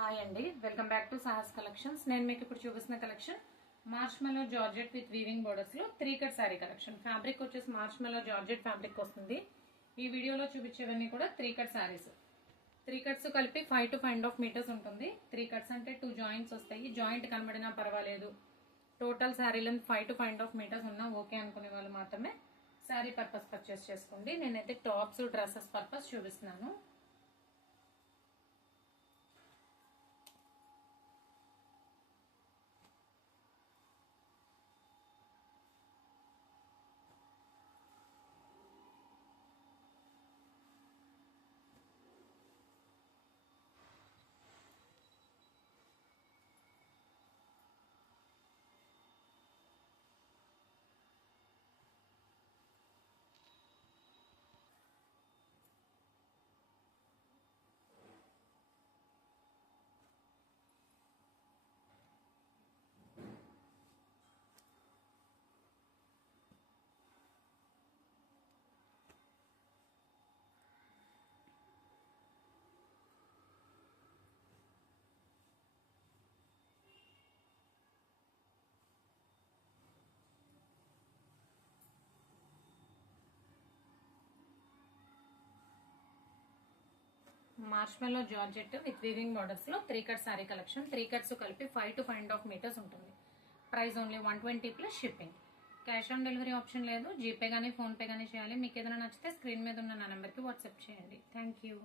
Hi అండి, welcome back to Sahas collections. నేను మీకు ఇప్పుడు చూపిస్తున్న collection మార్ష్మెల్లో georgette with weaving borders లో 3 కట్ శారీ కలెక్షన్. ఫ్యాబ్రిక్ వచ్చేసి మార్ష్మెల్లో జార్జెట్ ఫ్యాబ్రిక్ వస్తుంది. ఈ వీడియోలో చూపించేవన్నీ కూడా 3 కట్ శారీస్. 3 కట్స్ కలిపి 5 to 5.5 మీటర్స్ ఉంటుంది. 3 కట్స్ అంటే 2 జాయింట్స్ వస్తాయి. జాయింట్ కనబడినా పర్వాలేదు, total sari length 5 to 5.5 meters ఉన్నా ఓకే అనుకునే వాళ్ళు మాత్రమే శారీ పర్పస్ పర్చేస్ చేసుకోండి. నేనైతే టాప్స్ డ్రెస్సెస్ పర్పస్ చూపిస్తున్నాను. మార్ష్మెల్లో జార్జెట్ విత్ వీవింగ్ బార్డర్స్ లో 3 కట్ శారీ కలెక్షన్. 3 కట్స్ కలిపి 5 to 5.5 మీటర్స్ ఉంటుంది. Price only 120 plus shipping. Cash on delivery option లేదు. జీపే గానీ ఫోన్ పే గానీ చేయాలి. మీకు ఏదైనా నచ్చితే స్క్రీన్ మీద ఉన్న నా నెంబర్కి వాట్సాప్ చేయండి. Thank you.